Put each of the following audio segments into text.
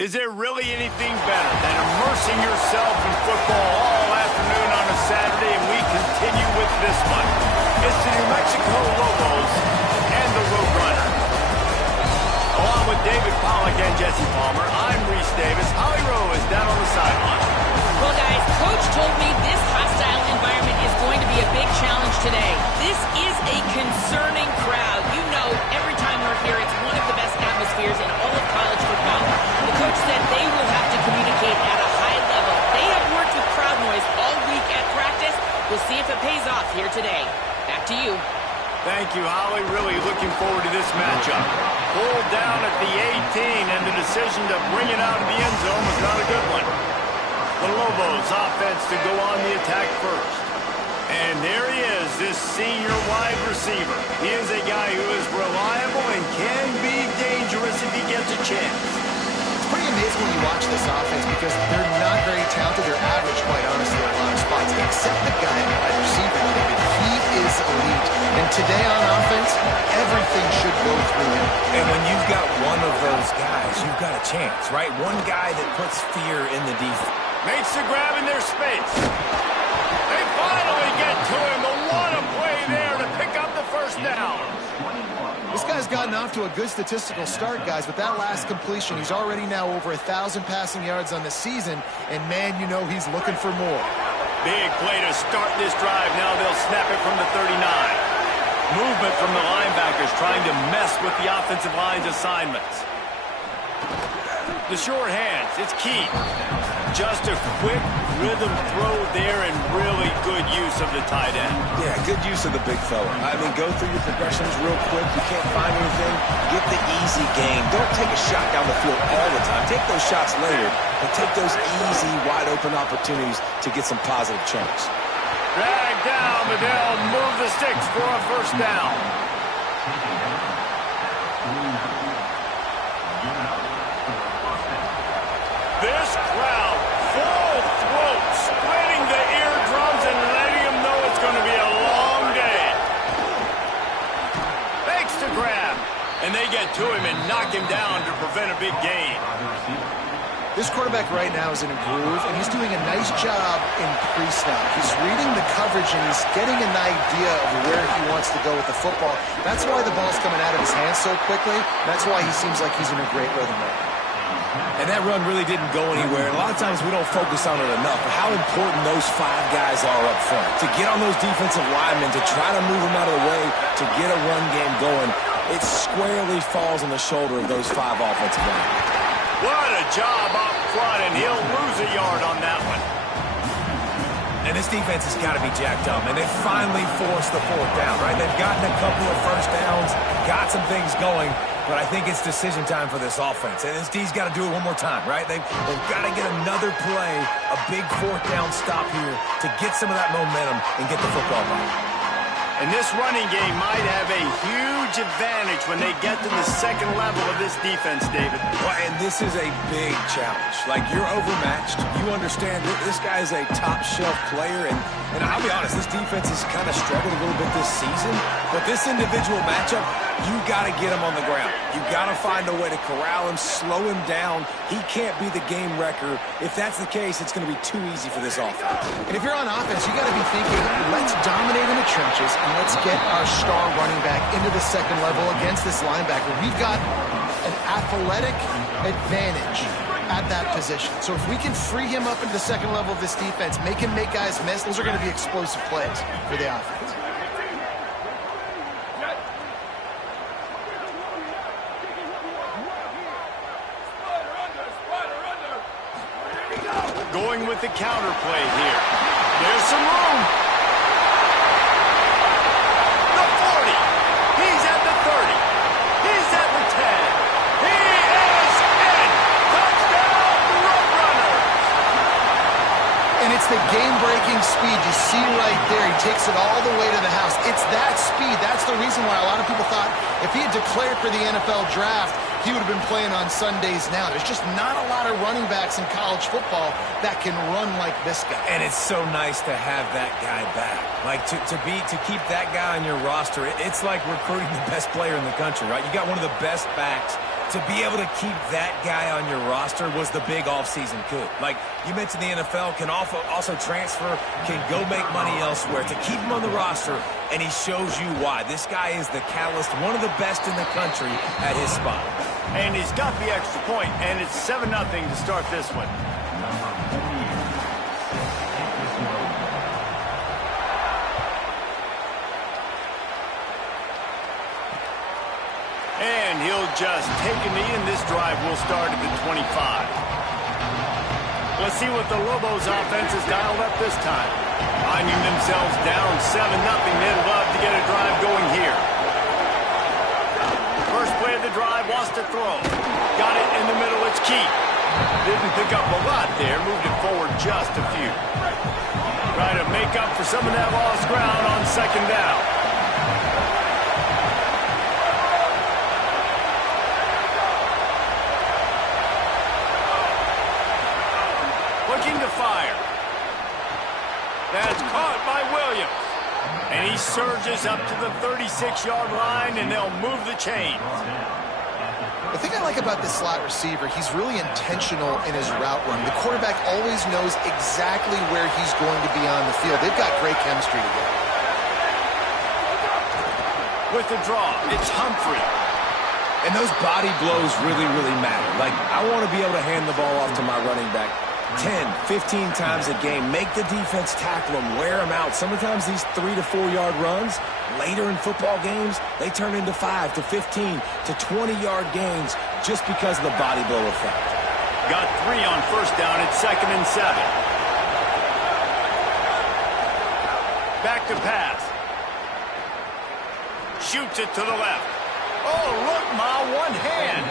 Is there really anything better than immersing yourself in football all afternoon on a Saturday? And we continue with this one. It's the New Mexico Lobos and the Roadrunner. Along with David Pollack and Jesse Palmer, I'm Reese Davis. Holly Rowe is down on the sideline. Well, guys, Coach told me this hostile environment is going to be a big challenge today. This is a concerning crowd. You know, every time we're here, it's one of the best atmospheres in all of college football. The coach said they will have to communicate at a high level. They have worked with crowd noise all week at practice. We'll see if it pays off here today. Back to you. Thank you, Holly. Really looking forward to this matchup. Pulled down at the 18, and the decision to bring it out of the end zone was not a good one. The Lobos offense to go on the attack first. And there he is, this senior wide receiver. He is a guy who is reliable and can be dangerous if he gets a chance. It's pretty amazing when you watch this offense because they're not very talented. They're average, quite honestly, in a lot of spots, except the guy at wide receiver. He is elite. And today on offense, everything should go through him. And when you've got one of those guys, you've got a chance, right? One guy that puts fear in the defense. Makes the grab in their space. They finally get to him. The what a play there to pick up the first down. This guy's gotten off to a good statistical start, guys. With that last completion, he's already now over 1,000 passing yards on the season. And, man, you know he's looking for more. Big play to start this drive. Now they'll snap it from the 39. Movement from the linebackers trying to mess with the offensive line's assignments. The short hands, it's key. Just a quick rhythm throw there and really good use of the tight end. Yeah, good use of the big fella. I mean, go through your progressions real quick. You can't find anything. Get the easy gain. Don't take a shot down the field all the time. Take those shots later, but take those easy, wide-open opportunities to get some positive chunks. Drag down, but they'll move the sticks for a first down. This crowd, full throat, splitting the eardrums and letting them know it's going to be a long day. Fakes to grab, and they get to him and knock him down to prevent a big gain. This quarterback right now is in a groove, and he's doing a nice job in pre-snap. He's reading the coverage, and he's getting an idea of where he wants to go with the football. That's why the ball's coming out of his hands so quickly. That's why he seems like he's in a great rhythm right now. And that run really didn't go anywhere. A lot of times we don't focus on it enough, but how important those five guys are up front. To get on those defensive linemen, to try to move them out of the way, to get a run game going, it squarely falls on the shoulder of those five offensive linemen. What a job up front, and he'll lose a yard on that one. And this defense has got to be jacked up, and they finally forced the fourth down, right? They've gotten a couple of first downs, got some things going, but I think it's decision time for this offense. And this D's got to do it one more time, right? They've got to get another play, a big fourth down stop here to get some of that momentum and get the football back. And this running game might have a huge advantage when they get to the second level of this defense, David. Well, and this is a big challenge. Like, you're overmatched. You understand that this guy is a top-shelf player. And I'll be honest, this defense has kind of struggled a little bit this season. But this individual matchup, you got to get him on the ground. You got to find a way to corral him, slow him down. He can't be the game wrecker. If that's the case, it's going to be too easy for this offense. And if you're on offense, you got to be thinking, let's dominate in the trenches and let's get our star running back into the second level against this linebacker. We've got an athletic advantage at that position. So if we can free him up into the second level of this defense, make him make guys miss, those are going to be explosive plays for the offense. Going with the counter play here. There's some room. The 40. He's at the 30. He's at the 10. He is in. Touchdown, Roadrunner. And it's the game-breaking speed you see right there. He takes it all the way to the house. It's that speed. That's the reason why a lot of people thought if he had declared for the NFL draft, he would have been playing on Sundays now. There's just not a lot of running backs in college football that can run like this guy. And it's so nice to have that guy back. Like, to keep that guy on your roster, it's like recruiting the best player in the country, right? You got one of the best backs to be able to keep that guy on your roster was the big offseason coup. Like you mentioned, the NFL can also transfer, can go make money elsewhere. To keep him on the roster, and he shows you why. This guy is the catalyst, one of the best in the country at his spot. And he's got the extra point, and it's 7-0 to start this one. And he'll just take a knee, and this drive will start at the 25. Let's see what the Lobos offense has dialed up this time. Finding themselves down 7-0, they'd love to get a drive going here. First play of the drive, wants to throw. Got it in the middle, it's key. Didn't pick up a lot there, moved it forward just a few. Try to make up for some of that lost ground on second down. Looking to fire. That's caught by Williams. And he surges up to the 36-yard line, and they'll move the chains. The thing I like about this slot receiver, he's really intentional in his route run. The quarterback always knows exactly where he's going to be on the field. They've got great chemistry together. With the draw, it's Humphrey. And those body blows really, really matter. Like, I want to be able to hand the ball off to my running back 10, 15 times a game. Make the defense tackle them, wear them out. Sometimes these 3 to 4 yard runs, later in football games, they turn into 5 to 15 to 20-yard gains just because of the body blow effect. Got 3 on first down at 2nd and 7. Back to pass. Shoots it to the left. Oh, look, Ma, one hand.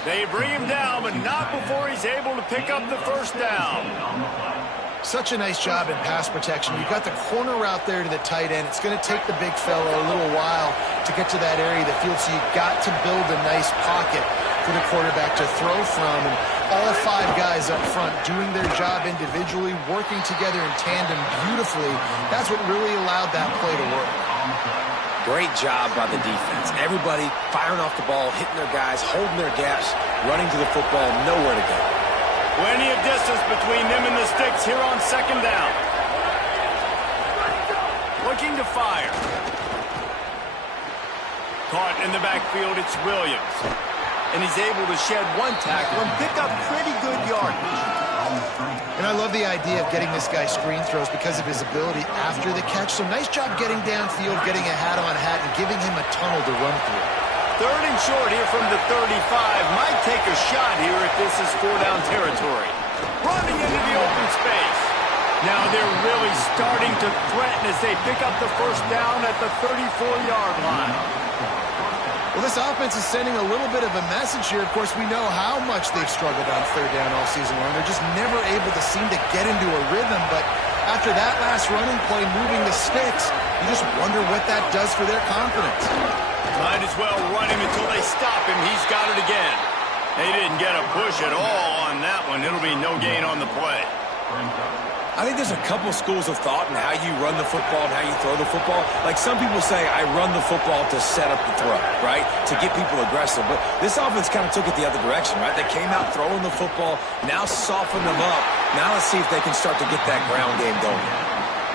They bring him down, but not before he's able to pick up the first down. Such a nice job in pass protection. You've got the corner route there to the tight end. It's going to take the big fella a little while to get to that area of the field, so you've got to build a nice pocket for the quarterback to throw from. And all 5 guys up front doing their job individually, working together in tandem beautifully. That's what really allowed that play to work. Great job by the defense. Everybody firing off the ball, hitting their guys, holding their gaps, running to the football, nowhere to go. Plenty of distance between them and the sticks here on second down. Looking to fire. Caught in the backfield, it's Williams. And he's able to shed 1 tackle and pick up pretty good yardage. And I love the idea of getting this guy screen throws because of his ability after the catch. So nice job getting downfield, getting a hat-on-hat, and giving him a tunnel to run through. 3rd and short here from the 35. Might take a shot here if this is 4-down territory. Running into the open space. Now they're really starting to threaten as they pick up the first down at the 34-yard line. Well, this offense is sending a little bit of a message here. Of course, we know how much they've struggled on 3rd down all season long. They're just never able to seem to get into a rhythm. But after that last running play, moving the sticks, you just wonder what that does for their confidence. Might as well run him until they stop him. He's got it again. They didn't get a push at all on that one. It'll be no gain on the play. I think there's a couple schools of thought in how you run the football and how you throw the football. Like some people say, I run the football to set up the throw, right? To get people aggressive. But this offense kind of took it the other direction, right? They came out throwing the football, now soften them up. Now let's see if they can start to get that ground game going.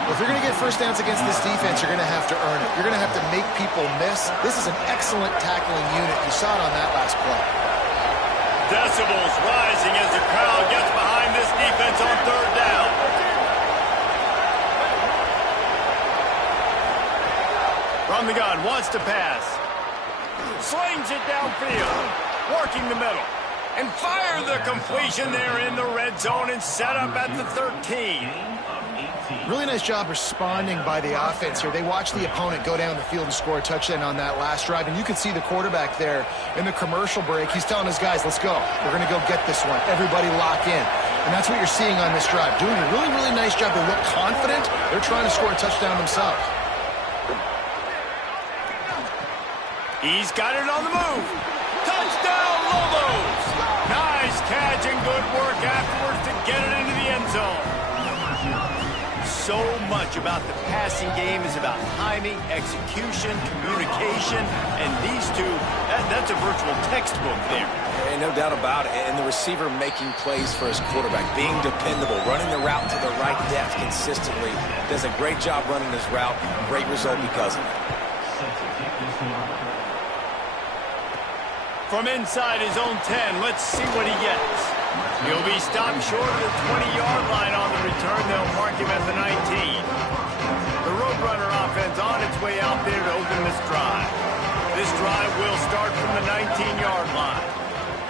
Well, if you're going to get first downs against this defense, you're going to have to earn it. You're going to have to make people miss. This is an excellent tackling unit. You saw it on that last play. Decibels rising as the crowd gets behind this defense on 3rd down. From the gun, wants to pass. Slings it downfield. Working the middle. And fire the completion there in the red zone and set up at the 13. Really nice job responding by the offense here. They watched the opponent go down the field and score a touchdown on that last drive. And you can see the quarterback there in the commercial break. He's telling his guys, let's go. We're going to go get this one. Everybody lock in. And that's what you're seeing on this drive. Doing a really, really nice job. They look confident. They're trying to score a touchdown themselves. He's got it on the move. Touchdown, Lobos! Nice catch and good work afterwards to get it into the end zone. so much about the passing game is about timing, execution, communication, and these two, that's a virtual textbook there. And no doubt about it. And the receiver making plays for his quarterback, being dependable, running the route to the right depth consistently. Does a great job running his route. Great result because of it. From inside his own 10, let's see what he gets. He'll be stopped short of the 20-yard line on the return. They'll mark him at the 19. The Roadrunner offense on its way out there to open this drive. This drive will start from the 19-yard line.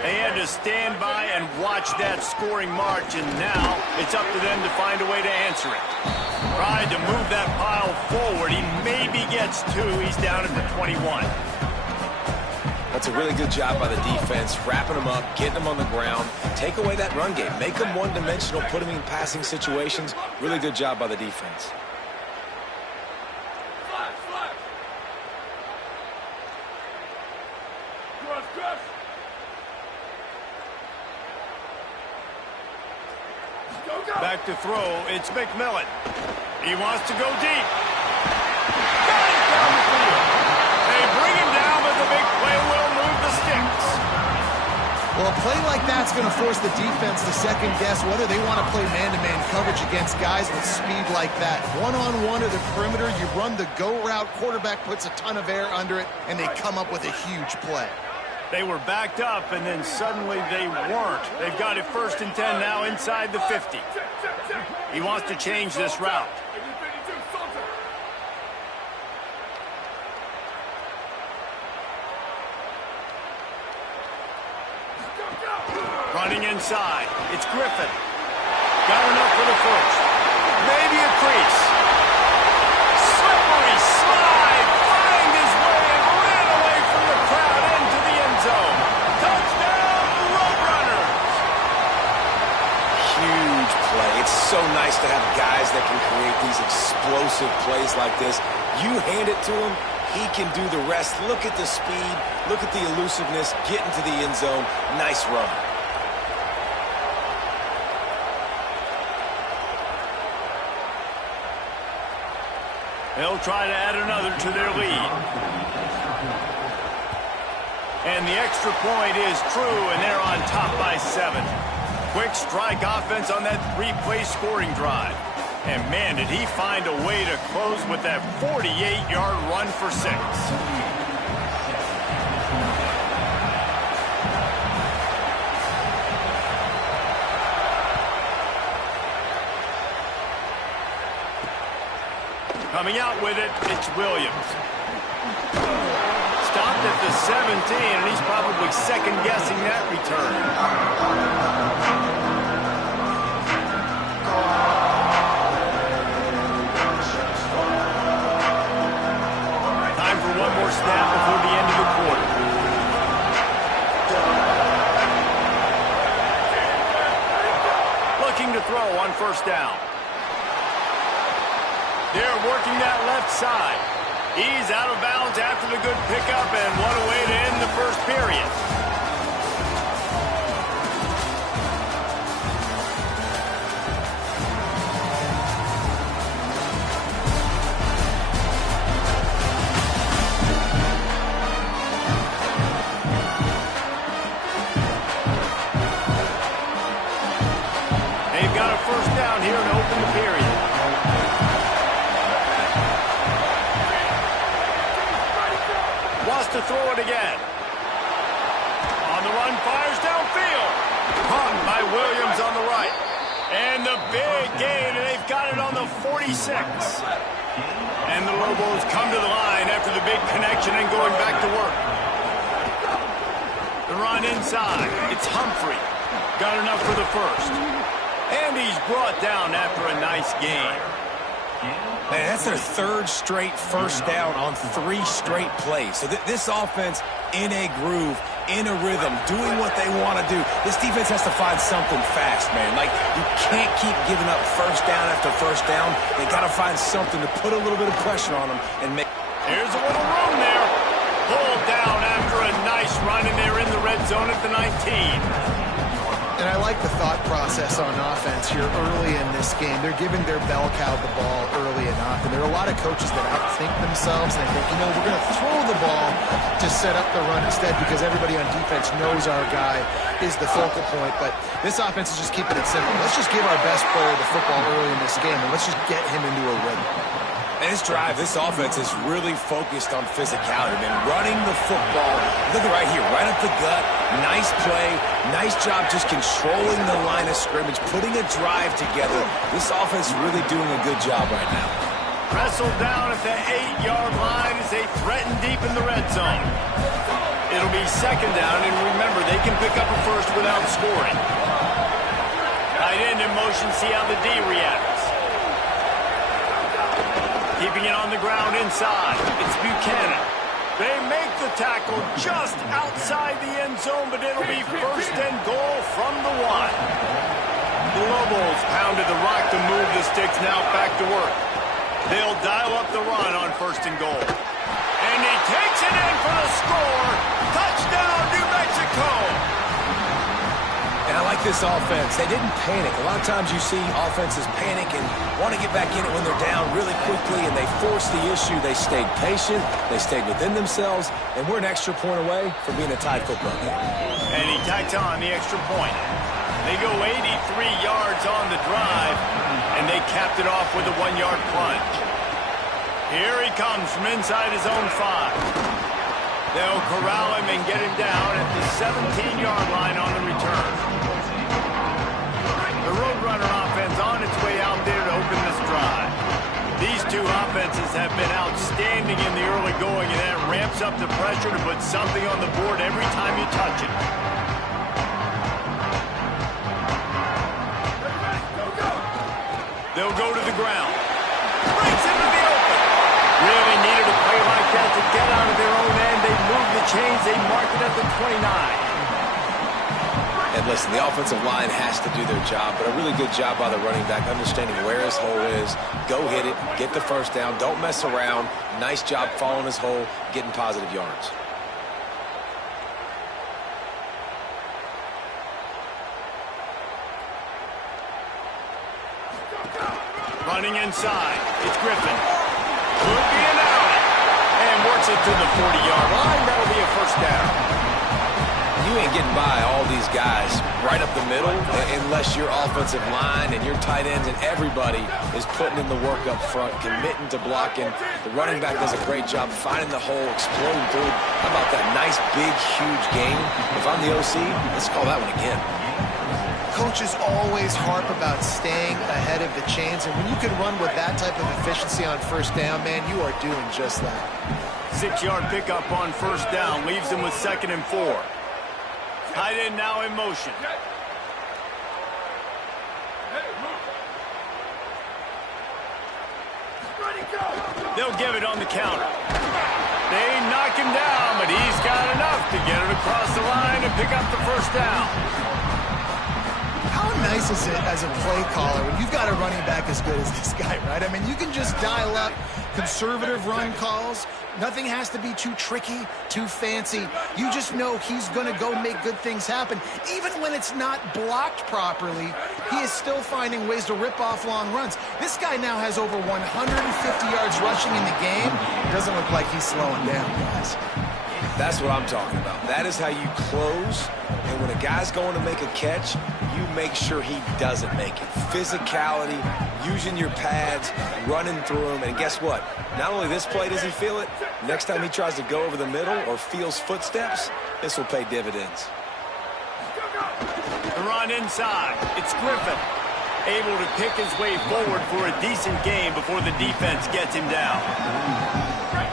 They had to stand by and watch that scoring march, and now it's up to them to find a way to answer it. Tried to move that pile forward. He maybe gets two. He's down at the 21. That's a really good job by the defense, wrapping them up, getting them on the ground. Take away that run game. Make them one-dimensional, put them in passing situations. Really good job by the defense. Back to throw, it's McMillan. He wants to go deep. Got it down the field. They bring him down, but the big play will move the sticks. Well, a play like that's going to force the defense to second-guess whether they want to play man-to-man coverage against guys with speed like that. One-on-one to the perimeter, you run the go route, quarterback puts a ton of air under it, and they come up with a huge play. They were backed up, and then suddenly they weren't. They've got it 1st and 10 now inside the 50. He wants to change this route. Running inside. It's Griffin. Got enough for the first. Maybe a crease. Slippery slide. Find his way and ran away from the crowd into the end zone. Touchdown, Roadrunners. Huge play. It's so nice to have guys that can create these explosive plays like this. You hand it to him, he can do the rest. Look at the speed. Look at the elusiveness. Get into the end zone. Nice run. They'll try to add another to their lead. And the extra point is true, and they're on top by 7. Quick strike offense on that 3-play scoring drive. And, man, did he find a way to close with that 48-yard run for 6. Coming out with it, it's Williams. Stopped at the 17, and he's probably second-guessing that return. Time for one more snap before the end of the quarter. Looking to throw on 1st down. They're working that left side. He's out of bounds after the good pickup, and what a way to end the first period. They've got a 1st down here to open the period. To throw it again. On the run, fires downfield. Caught by Williams on the right. And the big gain, and they've got it on the 46. And the Lobos come to the line after the big connection and going back to work. The run inside. It's Humphrey. Got enough for the first. And he's brought down after a nice gain. Man, that's their 3rd straight 1st down on 3 straight plays. So this offense in a groove, in a rhythm, doing what they want to do. This defense has to find something fast, man. Like, you can't keep giving up 1st down after 1st down. They got to find something to put a little bit of pressure on them and make. Here's a little room there. Pulled down after a nice run, and they're in the red zone at the 19. And And I like the thought process on offense here early in this game. They're giving their bell cow the ball early and often. There are a lot of coaches that outthink themselves, and they think, we're going to throw the ball to set up the run instead because everybody on defense knows our guy is the focal point. But this offense is just keeping it simple. Let's just give our best player the football early in this game, and let's just get him into a rhythm. And this drive, this offense is really focused on physicality, man. Running the football, look at right here, right up the gut. Nice play, nice job just controlling the line of scrimmage, putting a drive together. This offense is really doing a good job right now. Wrestled down at the 8-yard line as they threaten deep in the red zone. It'll be second down, and remember, they can pick up a first without scoring. Tight end in motion, see how the D reacts. Keeping it on the ground inside. It's Buchanan. They make the tackle just outside the end zone, but it'll be first and goal from the 1. The Lobos pounded the rock to move the sticks, now back to work. They'll dial up the run on first and goal. And he takes it in for the score. Touchdown, New Mexico. And I like this offense. They didn't panic. A lot of times you see offenses panic and want to get back in it when they're down really quickly, and they forced the issue. They stayed patient. They stayed within themselves, and we're an extra point away from being a tied football game. And he tacks on the extra point. They go 83 yards on the drive, and they capped it off with a 1-yard plunge. Here he comes from inside his own 5. They'll corral him and get him down at the 17-yard line on the return. The Roadrunner offense on its way out there to open this drive. These two offenses have been outstanding in the early going, and that ramps up the pressure to put something on the board every time you touch it. They'll go to the ground. Breaks into the open. Really needed a play like that to get out of their own end. They move the chains. They mark it at the 29. And listen, the offensive line has to do their job, but a really good job by the running back, understanding where his hole is. Go hit it, get the first down, don't mess around. Nice job following his hole, getting positive yards. Running inside, it's Griffin. Could be an out. And works it to the 40-yard line. That'll be a first down. You ain't getting by all these guys right up the middle unless your offensive line and your tight ends and everybody is putting in the work up front, committing to blocking. The running back does a great job finding the hole, exploding through. How about that nice, big, huge game? If I'm the OC, let's call that one again. Coaches always harp about staying ahead of the chains, and when you can run with that type of efficiency on first down, man, you are doing just that. 6-yard pickup on first down leaves them with 2nd and 4. Tight end now in motion. They'll give it on the counter. They knock him down, but he's got enough to get it across the line and pick up the first down. How nice is it as a play caller when you've got a running back as good as this guy, right? I mean, you can just dial up conservative run calls. Nothing has to be too tricky, too fancy. You just know he's going to go make good things happen. Even when it's not blocked properly, he is still finding ways to rip off long runs. This guy now has over 150 yards rushing in the game. It doesn't look like he's slowing down, guys. That's what I'm talking about. That is how you close. And when a guy's going to make a catch, you make sure he doesn't make it. Physicality, using your pads, running through them. And guess what? Not only this play does he feel it, next time he tries to go over the middle or feels footsteps, this will pay dividends. The run inside. It's Griffin. Able to pick his way forward for a decent game before the defense gets him down.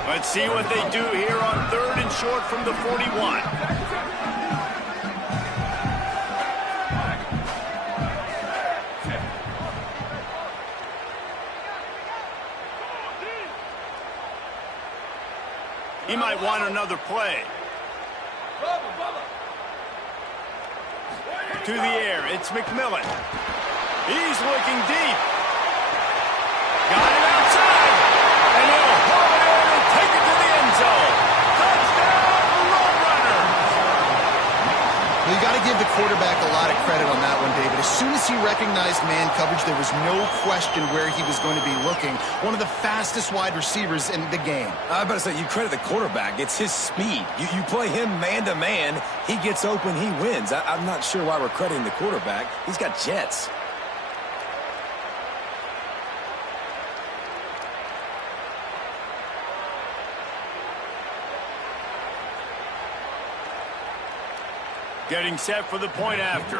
Let's see what they do here on 3rd and short from the 41. He might want another play. To the air, it's McMillan. He's looking deep. Got it outside. And he'll haul it in and take it to the end zone. Touchdown, Roadrunner. You got to give the quarterback a lot of credit on that one, David. As soon as he recognized man coverage, there was no question where he was going to be looking. One of the fastest wide receivers in the game. I better say, you credit the quarterback. It's his speed. You play him man-to-man, he gets open, he wins. I'm not sure why we're crediting the quarterback. He's got jets. Getting set for the point after.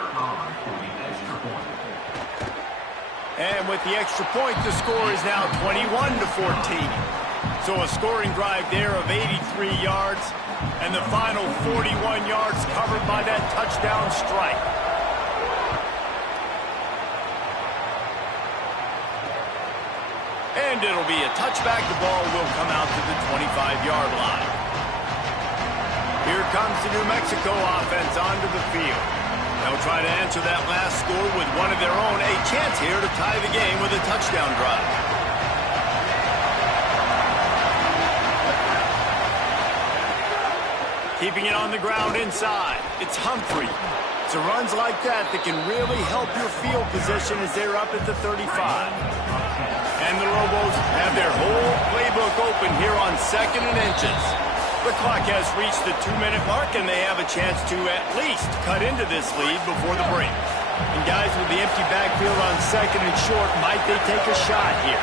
And with the extra point, the score is now 21-14. So a scoring drive there of 83 yards, and the final 41 yards covered by that touchdown strike. And it'll be a touchback. The ball will come out to the 25-yard line. Here comes the New Mexico offense onto the field. They'll try to answer that last score with one of their own. A chance here to tie the game with a touchdown drive. Keeping it on the ground inside. It's Humphrey. It's runs like that can really help your field position as they're up at the 35. And the Lobos have their whole playbook open here on 2nd and inches. The clock has reached the 2-minute mark, and they have a chance to at least cut into this lead before the break. And guys, with the empty backfield on 2nd and short, might they take a shot here?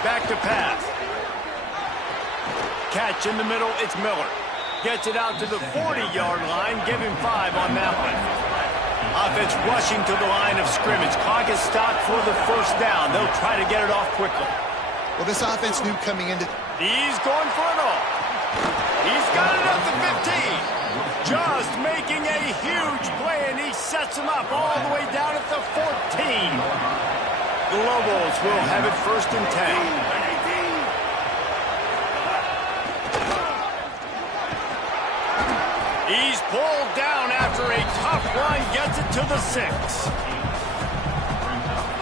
Back to pass. Catch in the middle, it's Miller. Gets it out to the 40-yard line. Give him 5 on that one. Offense rushing to the line of scrimmage. Clock is stopped for the first down. They'll try to get it off quickly. Well, this offense knew coming into... He's going for it all. He's got it at the 15. Just making a huge play, and he sets him up all the way down at the 14. The Lobos will have it 1st and 10. He's pulled down after a tough run, gets it to the 6.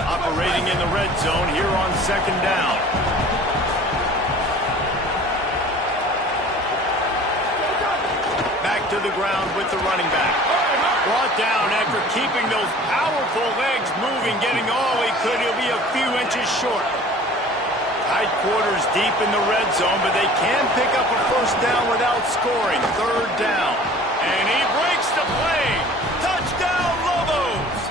Operating in the red zone here on 2nd down. Back to the ground with the running back. Brought down after keeping those powerful legs moving, getting all he could. He'll be a few inches short. Tight quarters deep in the red zone, but they can pick up a 1st down without scoring. 3rd down. And he breaks the play. Touchdown, Lobos!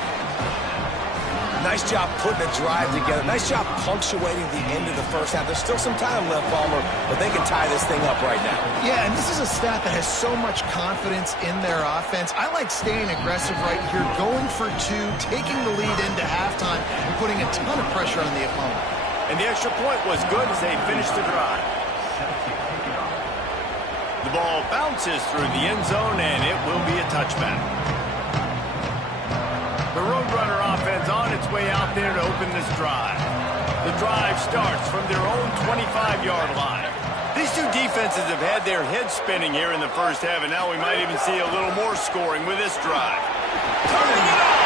Nice job putting a drive together. Nice job punctuating the end of the first half. There's still some time left, Palmer, but they can tie this thing up right now. Yeah, and this is a staff that has so much confidence in their offense. I like staying aggressive right here, going for 2, taking the lead into halftime, and putting a ton of pressure on the opponent. And the extra point was good as they finished the drive. The ball bounces through the end zone, and it will be a touchback. The Roadrunner offense on its way out there to open this drive. The drive starts from their own 25-yard line. These two defenses have had their heads spinning here in the first half, and now we might even see a little more scoring with this drive. Turning it on!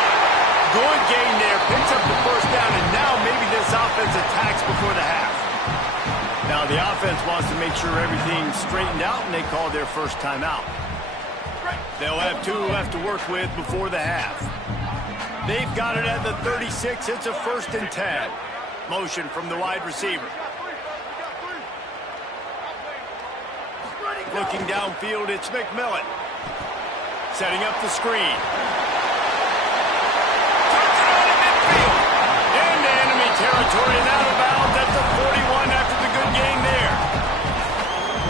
Good gain there, picks up the 1st down, and now maybe this offense attacks before the half. Now the offense wants to make sure everything's straightened out, and they call their first timeout. They'll have 2 left to work with before the half. They've got it at the 36. It's a 1st and 10. Motion from the wide receiver. Looking downfield, it's McMillan. Setting up the screen. Turns it on in midfield. Into enemy territory and out of bounds at the 41 after the good gain there.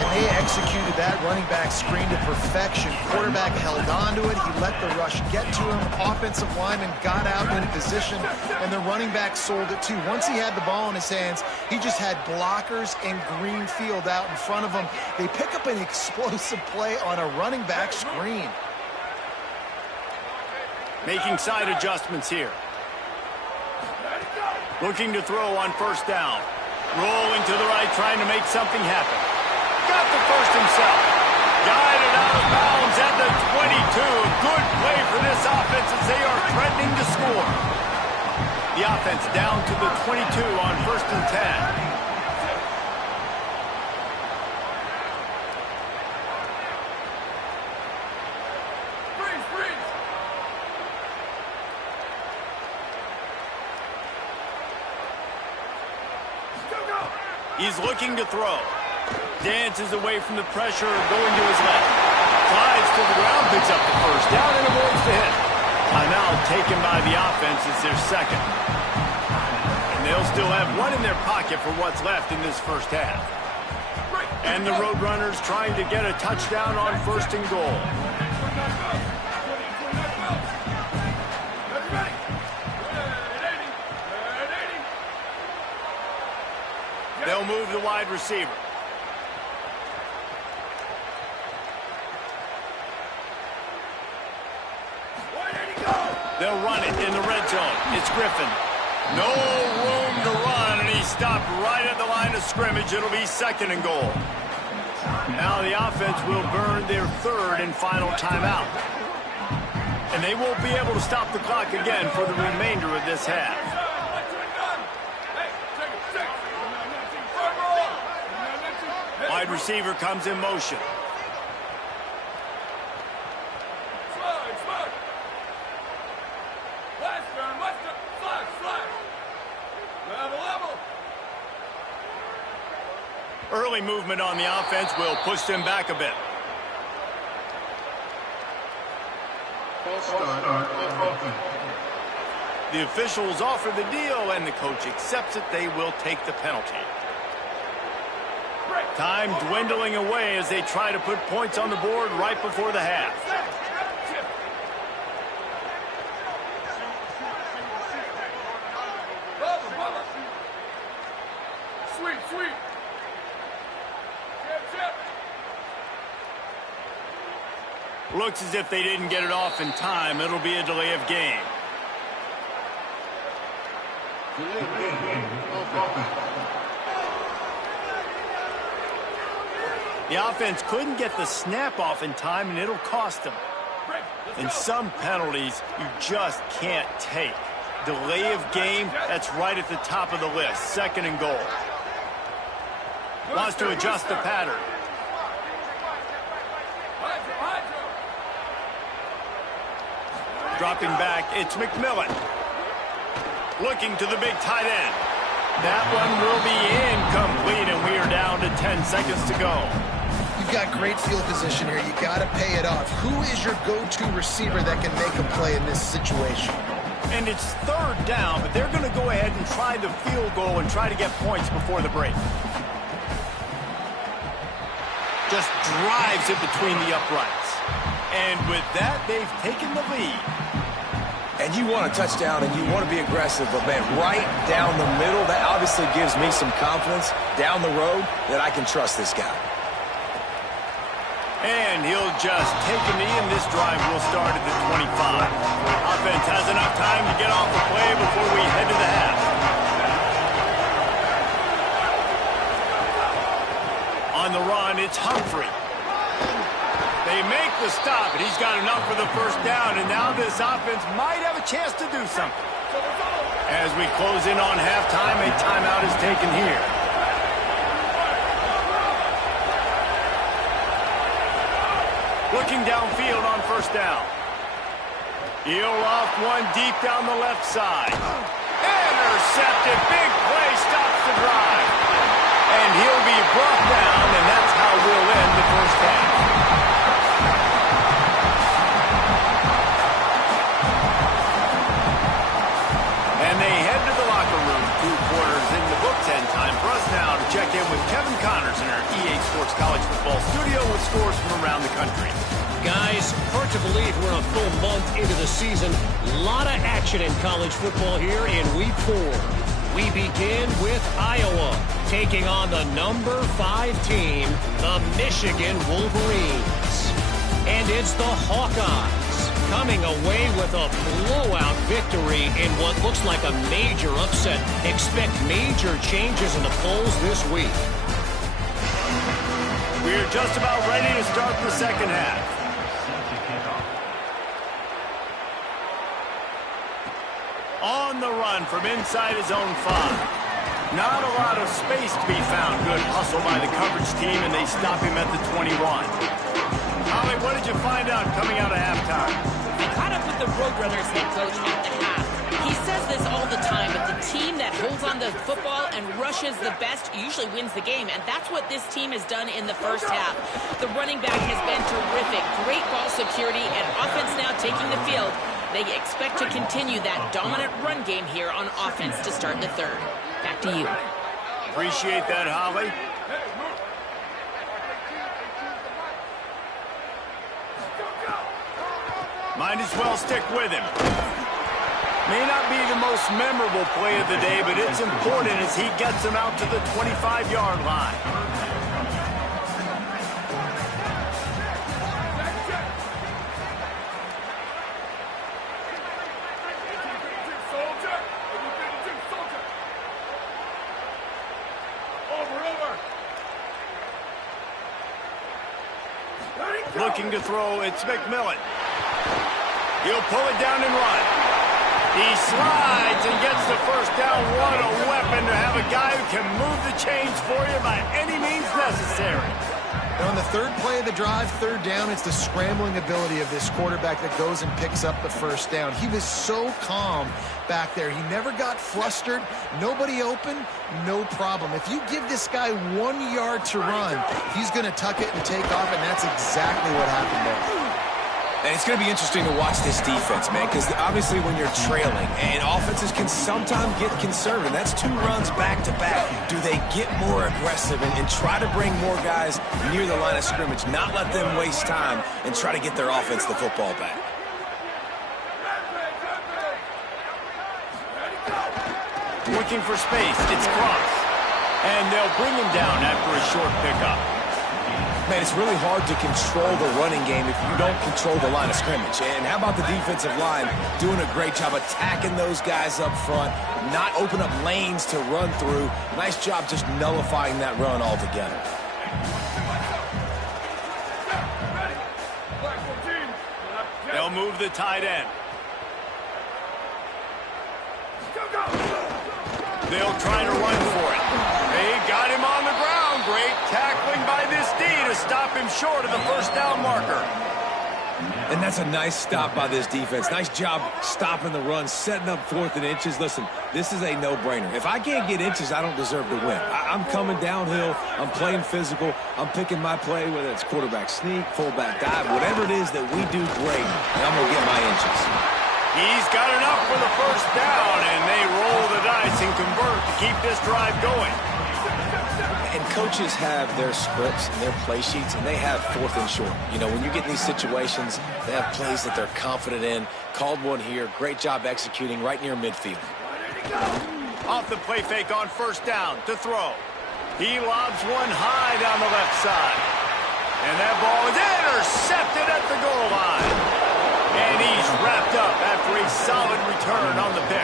And they executed that running back screen to perfection. Quarterback held on to it. He let the rush get to him. Offensive lineman got out in position, and the running back sold it too. Once he had the ball in his hands, he just had blockers and green field out in front of him. They pick up an explosive play on a running back screen. Making side adjustments here. Looking to throw on 1st down. Rolling to the right, trying to make something happen. Got the first himself. Guided out of bounds at the 22. Good play for this offense as they are threatening to score. The offense down to the 22 on 1st and 10. He's looking to throw. Dances away from the pressure, going to his left. Flies to the ground, picks up the first down, and avoids the hit. Timeout taken by the offense is their second. And they'll still have one in their pocket for what's left in this first half. And the Roadrunners trying to get a touchdown on first and goal. They'll move the wide receiver. They'll run it in the red zone. It's Griffin. No room to run, and he stopped right at the line of scrimmage. It'll be second and goal. Now the offense will burn their third and final timeout. And they won't be able to stop the clock again for the remainder of this half. Wide receiver comes in motion. Early movement on the offense will push them back a bit. The officials offer the deal, and the coach accepts it. They will take the penalty. Time dwindling away as they try to put points on the board right before the half. Looks as if they didn't get it off in time. It'll be a delay of game. The offense couldn't get the snap off in time, and it'll cost them. And some penalties you just can't take. Delay of game, that's right at the top of the list. Second and goal. Wants to adjust the pattern. Dropping back, it's McMillan. Looking to the big tight end. That one will be incomplete, and we are down to 10 seconds to go. You've got great field position here. You got to pay it off. Who is your go-to receiver that can make a play in this situation? And it's third down, but they're going to go ahead and try the field goal and try to get points before the break. Just drives it between the uprights. And with that, they've taken the lead. And you want a touchdown and you want to be aggressive, but man, right down the middle, that obviously gives me some confidence down the road that I can trust this guy. And he'll just take a knee, and this drive will start at the 25. Offense has enough time to get off the play before we head to the half. On the run, it's Humphrey. They make the stop, and he's got enough for the first down, and now this offense might have a chance to do something. As we close in on halftime, a timeout is taken here. Looking downfield on first down. He'll off one deep down the left side. Intercepted. Big play stops the drive. And he'll be brought down, and that's how we'll end the first half. And they head to the locker room. 2 quarters in the books, and time for us now to check in with Kevin Connors in our EA Sports College Football studio with scores from around the country. Guys, hard to believe we're a full month into the season. A lot of action in college football here in Week 4. We begin with Iowa taking on the number 5 team, the Michigan Wolverines. And it's the Hawkeyes coming away with a blowout victory in what looks like a major upset. Expect major changes in the polls this week. We're just about ready to start the second half. On the run from inside his own 5. Not a lot of space to be found. Good hustle by the coverage team, and they stop him at the 21. Holly, what did you find out coming out of halftime? I caught up with the Roadrunners head coach at the half. He says this all the time, but the team that holds on to the football and rushes the best usually wins the game, and that's what this team has done in the first half. The running back has been terrific. Great ball security and offense now taking the field. They expect to continue that dominant run game here on offense to start the third. Back to you. Appreciate that, Holly. Might as well stick with him. May not be the most memorable play of the day, but it's important as he gets him out to the 25-yard line. Looking to throw, it's McMillan. He'll pull it down and run. He slides and gets the first down. What a weapon to have a guy who can move the chains for you by any means necessary. Now on the third play of the drive, third down, it's the scrambling ability of this quarterback that goes and picks up the first down. He was so calm back there. He never got flustered. Nobody open, no problem. If you give this guy 1 yard to run, he's going to tuck it and take off, and that's exactly what happened there. And it's going to be interesting to watch this defense, man, because obviously when you're trailing, and offenses can sometimes get conservative. That's 2 runs back-to-back. Do they get more aggressive and try to bring more guys near the line of scrimmage, not let them waste time, and try to get their offense the football back? Looking for space. It's Cross. And they'll bring him down after a short pickup. Man, it's really hard to control the running game if you don't control the line of scrimmage. And how about the defensive line doing a great job attacking those guys up front, not open up lanes to run through. Nice job just nullifying that run altogether. They'll move the tight end. They'll try to run for it. They got him on the ground. Great tackling by this D to stop him short of the first down marker. And that's a nice stop by this defense. Nice job stopping the run, setting up 4th and inches. Listen, this is a no-brainer. If I can't get inches, I don't deserve to win. I'm coming downhill. I'm playing physical. I'm picking my play, whether it's quarterback sneak, fullback dive, whatever it is that we do great, and I'm going to get my inches. He's got enough for the first down, and they roll the dice and convert to keep this drive going. And coaches have their scripts and their play sheets, and they have 4th and short. You know, when you get in these situations, they have plays that they're confident in. Called one here. Great job executing right near midfield. Off the play fake on first down to throw. He lobs one high down the left side. And that ball is intercepted at the goal line. And he's wrapped up after a solid return on the pick.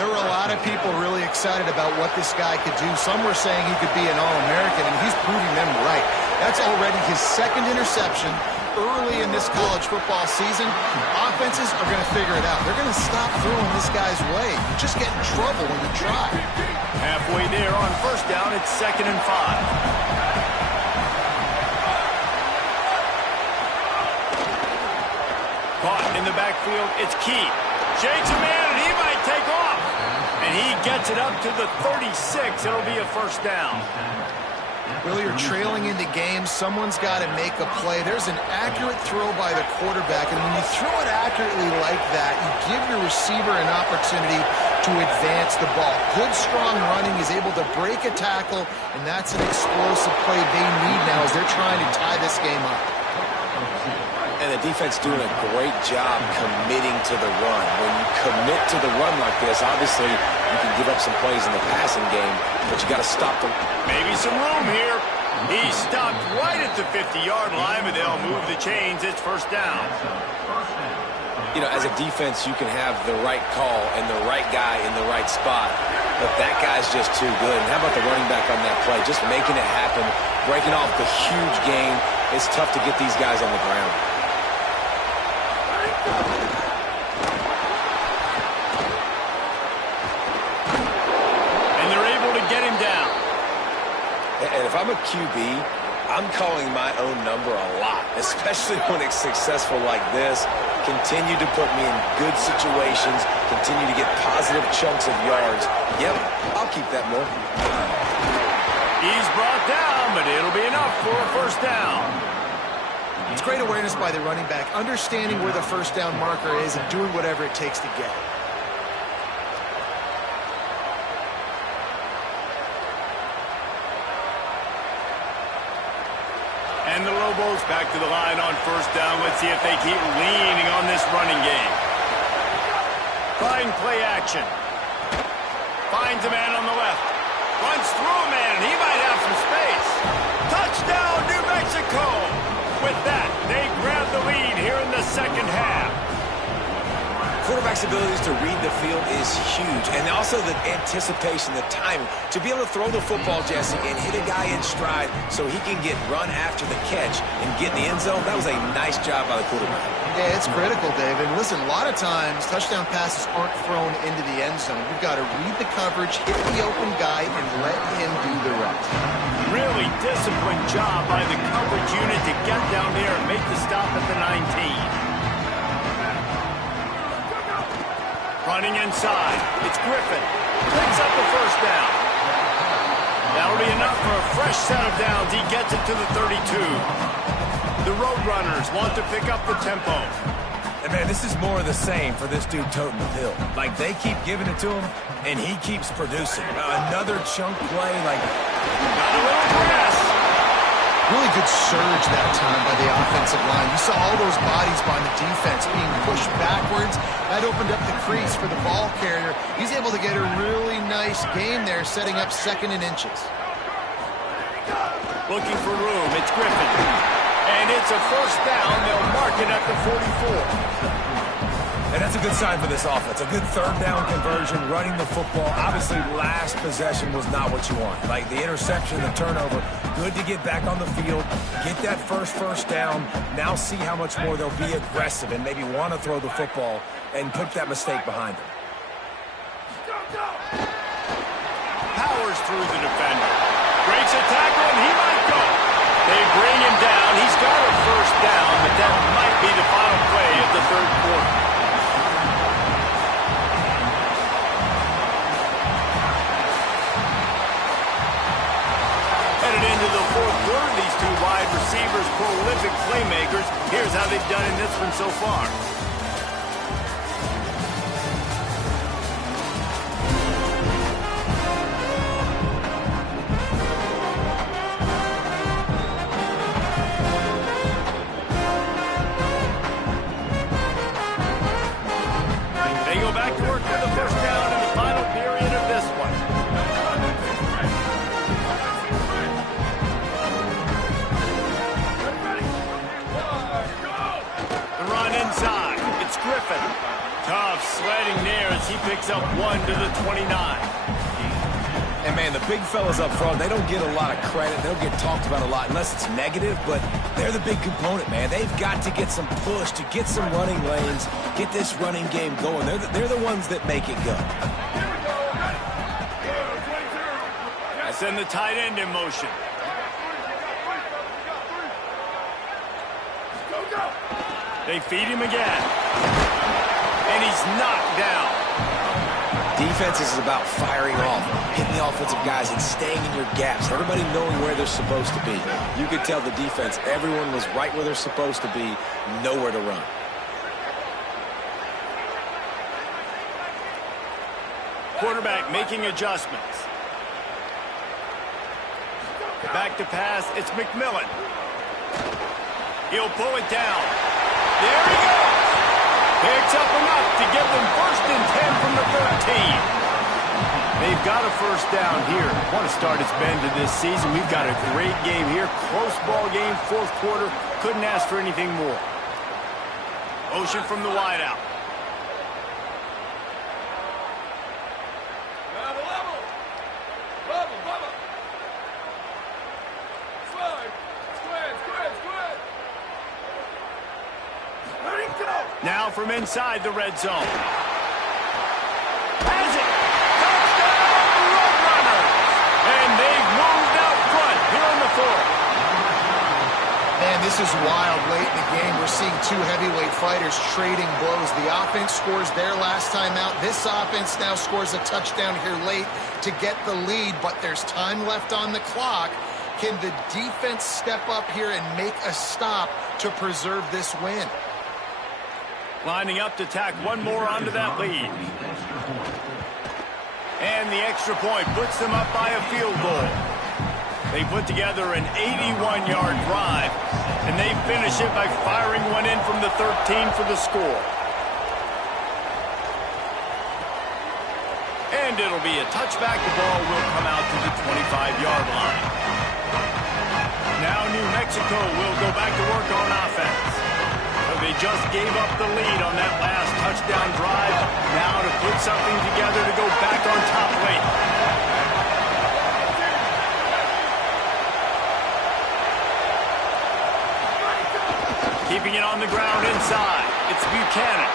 There were a lot of people really excited about what this guy could do. Some were saying he could be an All-American, and he's proving them right. That's already his 2nd interception early in this college football season. Offenses are going to figure it out. They're going to stop throwing this guy's way. You just get in trouble when you try. Halfway there on first down, it's 2nd and 5. Caught in the backfield, it's Key. Shakes a man, and he might take off. And he gets it up to the 36. It'll be a first down. Really, you're trailing into games. Someone's got to make a play. There's an accurate throw by the quarterback, and when you throw it accurately like that, you give your receiver an opportunity to advance the ball. Good, strong running is able to break a tackle, and that's an explosive play they need now as they're trying to tie this game up. And the defense doing a great job committing to the run. When you commit to the run like this, obviously you can give up some plays in the passing game, but you got to stop the... Maybe some room here. He stopped right at the 50-yard line, but they'll move the chains. It's first down. You know, as a defense, you can have the right call and the right guy in the right spot, but that guy's just too good. And how about the running back on that play? Just making it happen, breaking off the huge gain. It's tough to get these guys on the ground. And they're able to get him down. And if I'm a QB, I'm calling my own number a lot, especially when it's successful like this. Continue to put me in good situations, continue to get positive chunks of yards. Yep, I'll keep that more. He's brought down, but it'll be enough for a first down. It's great awareness by the running back, understanding where the first down marker is and doing whatever it takes to get it. And the Lobos back to the line on first down. Let's see if they keep leaning on this running game. Trying play action. Finds a man on the left. Runs through a man. He might have some space. Touchdown, New Mexico. With that, they grab the lead here in the second half. Quarterback's abilities to read the field is huge, and also the anticipation, the timing. To be able to throw the football, Jesse, and hit a guy in stride so he can get run after the catch and get in the end zone, that was a nice job by the quarterback. Yeah, it's critical, David. Listen, a lot of times, touchdown passes aren't thrown into the end zone. You've got to read the coverage, hit the open guy, and let him do the rest. Really disciplined job by the coverage unit to get down there and make the stop at the 19. Running inside. It's Griffin. Picks up the first down. That'll be enough for a fresh set of downs. He gets it to the 32. The Roadrunners want to pick up the tempo. And, man, this is more of the same for this dude toting the pill. Like, they keep giving it to him, and he keeps producing. Another chunk play, like... Got a little press. Really good surge that time by the offensive line. You saw all those bodies by the defense being pushed backwards. That opened up the crease for the ball carrier. He's able to get a really nice game there, setting up second and inches. Looking for room. It's Griffin. And it's a first down. They'll mark it at the 44. And that's a good sign for this offense. A good third down conversion, running the football. Obviously, last possession was not what you want. Like the interception, the turnover. Good to get back on the field, get that first down. Now see how much more they'll be aggressive and maybe want to throw the football and put that mistake behind them. Powers through the defender. Breaks a tackle, and he might go. They bring him down. He's got a first down, but that might be the final play of the third quarter. Into the fourth quarter, these two wide receivers, prolific playmakers. Here's how they've done in this one so far. They go back to work for the first down in the final period of this one. Inside, it's Griffin. Tough sledding there as he picks up 1 to the 29. And, man, the big fellas up front, they don't get a lot of credit. They don't get talked about a lot unless it's negative, but they're the big component, man. They've got to get some push, to get some running lanes, get this running game going. They're the ones that make it go. I send the tight end in motion. They feed him again. And he's knocked down. Defense is about firing off, hitting the offensive guys and staying in your gaps. Everybody knowing where they're supposed to be. You could tell the defense, everyone was right where they're supposed to be, nowhere to run. Quarterback making adjustments. Back to pass, it's McMillan. He'll pull it down. There he goes. Picks up enough to get them 1st and 10 from the 13. They've got a first down here. What a start it's been to this season. We've got a great game here. Close ball game, fourth quarter. Couldn't ask for anything more. Motion from the wideout. Now from inside the red zone. Has it. Touchdown, Roadrunner. And they've moved out front here in the fourth. This is wild late in the game. We're seeing two heavyweight fighters trading blows. The offense scores their last time out. This offense now scores a touchdown here late to get the lead, but there's time left on the clock. Can the defense step up here and make a stop to preserve this win? Lining up to tack one more onto that lead. And the extra point puts them up by a field goal. They put together an 81-yard drive, and they finish it by firing one in from the 13 for the score. And it'll be a touchback. The ball will come out to the 25-yard line. Now New Mexico will go back to work on offense. But they just gave up the lead on that last touchdown drive. Now to put something together to go back on top late. Keeping it on the ground inside. It's Buchanan.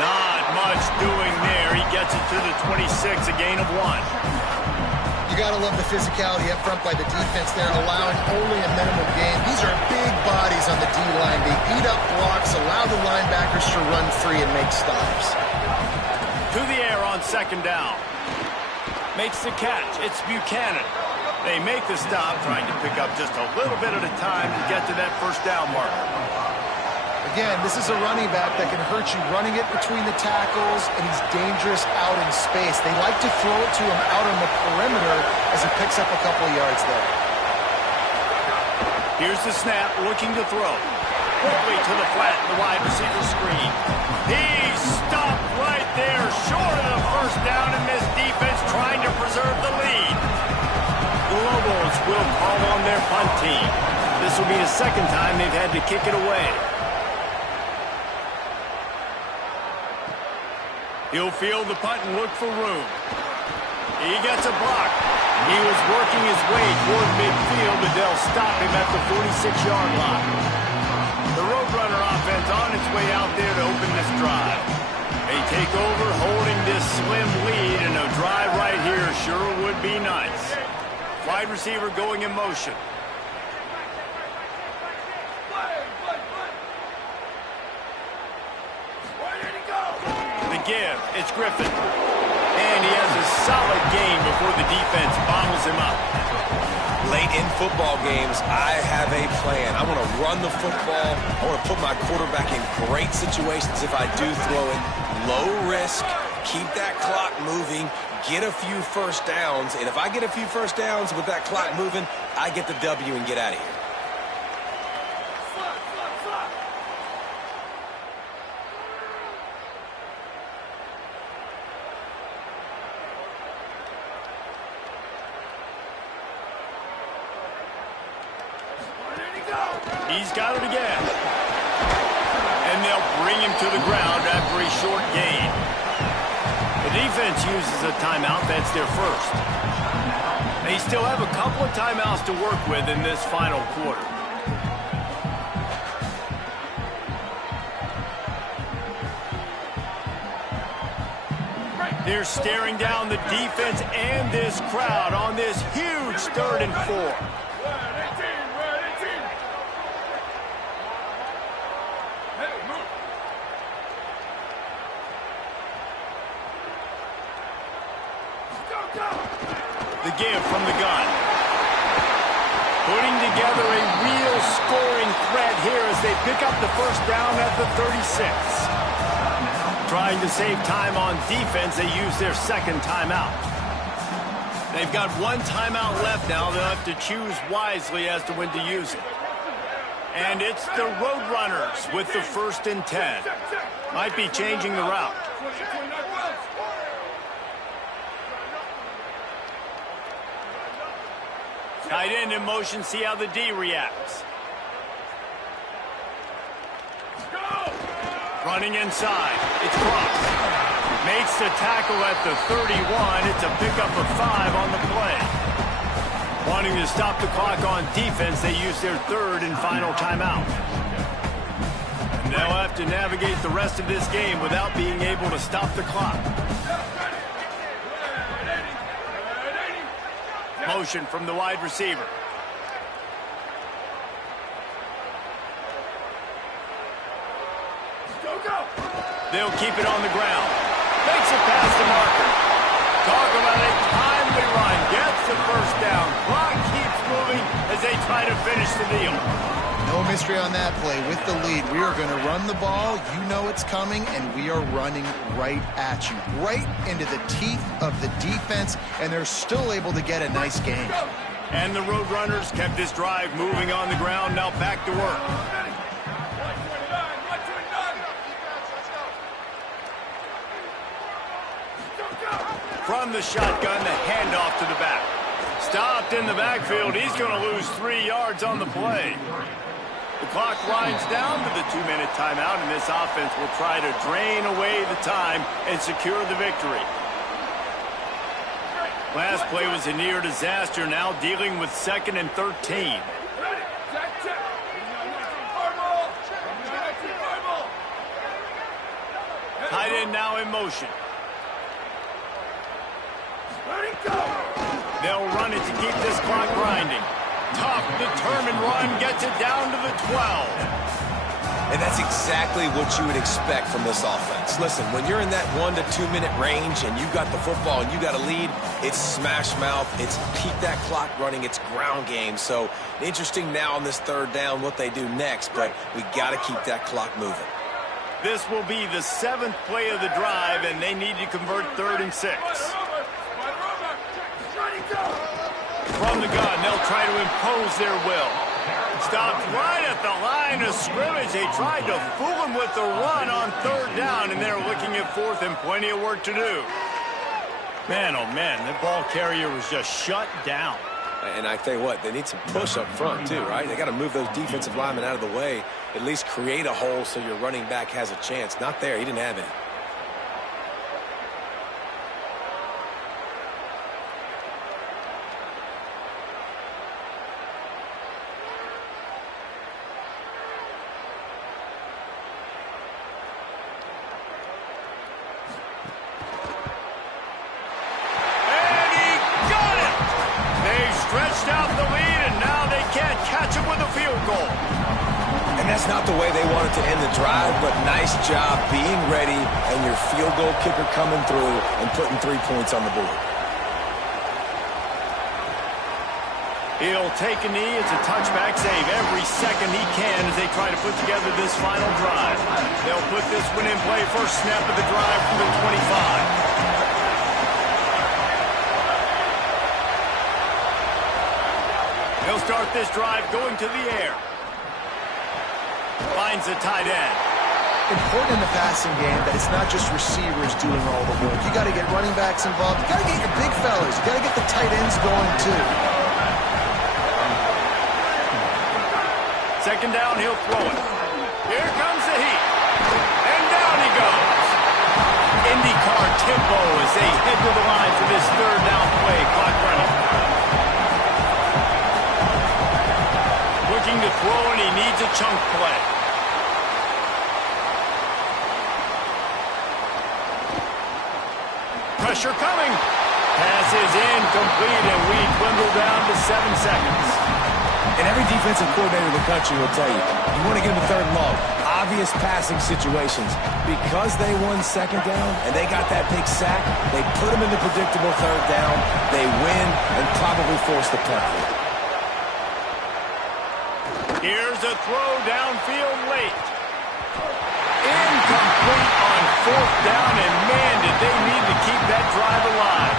Not much doing there. He gets it to the 26, a gain of 1. You got to love the physicality up front by the defense there, allowing only a minimum gain. These are big bodies on the D-line. They eat up blocks, allow the linebackers to run free and make stops. To the air on second down. Makes the catch. It's Buchanan. They make the stop, trying to pick up just a little bit at a time to get to that first down marker. Again, this is a running back that can hurt you running it between the tackles, and he's dangerous out in space. They like to throw it to him out on the perimeter as he picks up a couple of yards there. Here's the snap, looking to throw. Quickly to the flat, the wide receiver screen. He's stopped right there, short of the first down, and this defense trying to preserve the lead. The Lobos will call on their punt team. This will be the second time they've had to kick it away. He'll field the punt and look for room. He gets a block. He was working his way toward midfield, but they'll stop him at the 46-yard line. The Roadrunner offense on its way out there to open this drive. They take over holding this slim lead, and a drive right here sure would be nice. Wide receiver going in motion. Give. It's Griffin. And he has a solid game before the defense bottles him up. Late in football games, I have a plan. I want to run the football. I want to put my quarterback in great situations if I do throw it. Low risk, keep that clock moving, get a few first downs. And if I get a few first downs with that clock moving, I get the W and get out of here. He's got it again. And they'll bring him to the ground after a short gain. The defense uses a timeout. That's their first. They still have a couple of timeouts to work with in this final quarter. They're staring down the defense and this crowd on this huge 3rd and 4. The give from the gun. Putting together a real scoring threat here as they pick up the first down at the 36. Trying to save time on defense, they use their second timeout. They've got one timeout left now. They'll have to choose wisely as to when to use it. And it's the Roadrunners with the 1st and 10. Might be changing the route. Tight end in motion, see how the D reacts. Running inside, it's Cross. Makes the tackle at the 31. It's a pickup of 5 on the play. Wanting to stop the clock on defense, they use their 3rd and final timeout. And they'll have to navigate the rest of this game without being able to stop the clock. Motion from the wide receiver. They'll keep it on the ground. Makes it past the marker. Talk about a timely run. Gets the first down. Clock keeps moving as they try to finish the deal. No mystery on that play. With the lead, we are going to run the ball. You know it's coming, and we are running right at you. Right into the teeth of the defense, and they're still able to get a nice gain. And the Roadrunners kept this drive moving on the ground. Now back to work. From the shotgun, the handoff to the back. Stopped in the backfield. He's going to lose 3 yards on the play. The clock winds down to the 2-minute timeout, and this offense will try to drain away the time and secure the victory. Last play was a near disaster, now dealing with 2nd and 13. Tight end now in motion. They'll run it to keep this clock grinding. Tough, determined run, gets it down to the 12. And that's exactly what you would expect from this offense. Listen, when you're in that 1 to 2 minute range and you got the football and you got a lead, it's smash mouth, it's keep that clock running, it's ground game. So interesting now on this 3rd down what they do next, but we got to keep that clock moving. This will be the 7th play of the drive, and they need to convert 3rd and 6. From the gun, they'll try to impose their will. Stopped right at the line of scrimmage. They tried to fool him with the run on 3rd down, and they're looking at 4th and plenty of work to do. Man, oh man, the ball carrier was just shut down. And I tell you what, they need some push up front too, right? They got to move those defensive linemen out of the way, at least create a hole so your running back has a chance. Not there, he didn't have any. That's not the way they wanted to end the drive, but nice job being ready and your field goal kicker coming through and putting 3 points on the board. He'll take a knee. It's a touchback save every second he can as they try to put together this final drive. They'll put this one in play. First snap of the drive from the 25. They'll start this drive going to the air. Finds the tight end. Important in the passing game that it's not just receivers doing all the work. You got to get running backs involved. You got to get your big fellas. You got to get the tight ends going too. 2nd down, he'll throw it. Here comes the heat. And down he goes. IndyCar tempo as they head to the line for this 3rd down play. Clock running. Looking to throw, and he needs a chunk play. Pressure coming. Pass is incomplete, and we dwindle down to 7 seconds. And every defensive coordinator in the country will tell you want to get them to 3rd and long. Obvious passing situations. Because they won 2nd down and they got that big sack, they put them in the predictable 3rd down. They win and probably force the penalty. Here's a throw downfield late. Incomplete on 4th down, and man, did they need to keep that drive alive.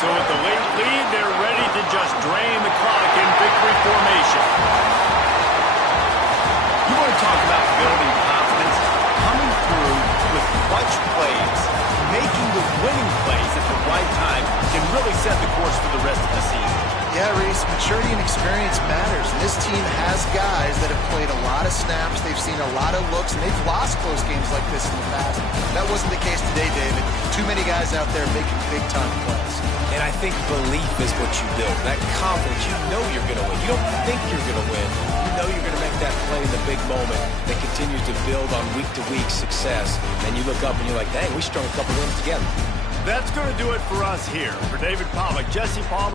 So with the late lead, they're ready to just drain the clock in victory formation. You want to talk about building confidence? Coming through with clutch plays, making the winning plays at the right time can really set the course for the rest of the season. Yeah, Reese, maturity and experience matters. And this team has guys that have played a lot of snaps. They've seen a lot of looks, and they've lost close games like this in the past. That wasn't the case today, David. Too many guys out there making big-time plays. And I think belief is what you build. That confidence, you know you're going to win. You don't think you're going to win. You know you're going to make that play in the big moment that continues to build on week-to-week success. And you look up and you're like, dang, we strung a couple wins together. That's going to do it for us here. For David Pollack, Jesse Palmer.